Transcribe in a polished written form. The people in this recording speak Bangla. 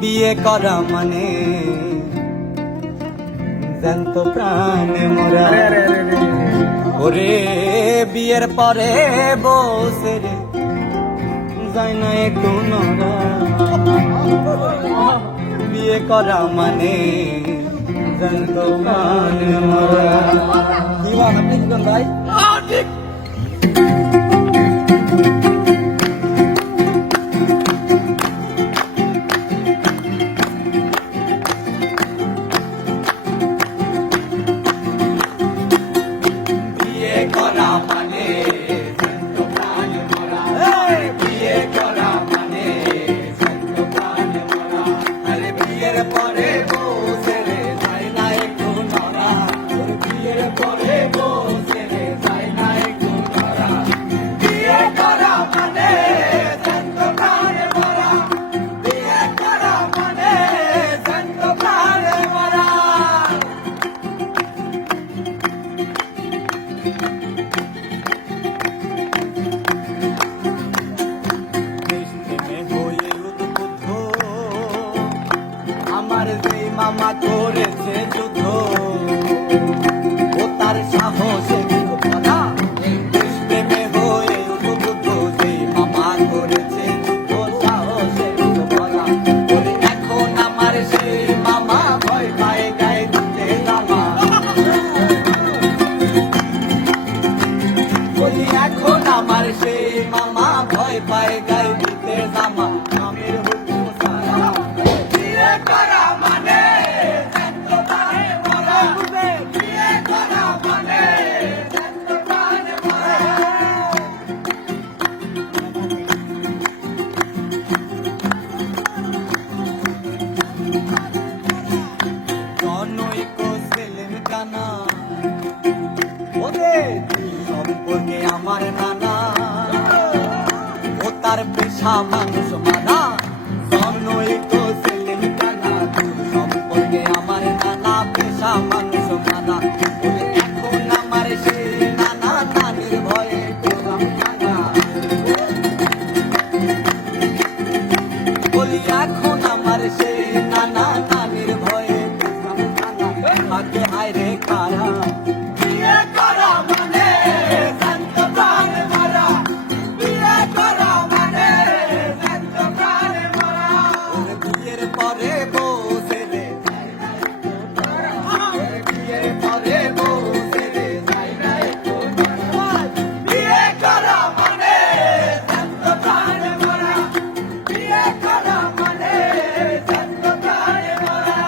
বিয়ে করা মানে জ্যান্ত প্রাণে মরা। ওরে বিয়ের পরে বসে রে যায় না একটু নড়া। বিয়ে করা মানে জ্যান্ত প্রাণে মরা। কি বল আপনি কি বলেন ভাই? ঠিক। আমার যেই মামা করেছে যুদ্ধ, ও তার সাহসে প্রেমে হয়ে উদ্বুদ্ধ। যেই মামা করেছে যুদ্ধ, সাহসে এখন আমার সেই মামা ভয় পায় গায়ে দিতে জামা। বলি এখন আমার সেই মামা ভয় পায় গায়ে দিতে জামা। নামের হুকুম সারা বিয়ে করা মানে জ্যান্ত প্রাণে মরা। বিয়ে করা মানে জ্যান্ত প্রাণে মরা। জনৈক সেলিম কানা ওরে সম্পর্কে আমার নানা, ও তার পেশা মানুষ মানা। জনৈক সেলিম কানা সম্পর্কে আমার নানা, পেশা মানুষ মানা। এখন আমার সেই নানা নানির ভয়ে পেলাম খানা। বলি এখন আমার সেই নানা নানির ভয়ে পেলাম খানা। আগে হায় রে খারা বিয়ে করা মানে জ্যান্ত প্রাণে মরা। বিয়ে করা মানে জ্যান্ত প্রাণে মরা। বিয়ের পরে বসে রে বিয়ের পরে বসে রে যাই না একটু নড়া। বিয়ে করা মানে জ্যান্ত প্রাণে মরা। বিয়ে করা মানে জ্যান্ত প্রাণে মরা।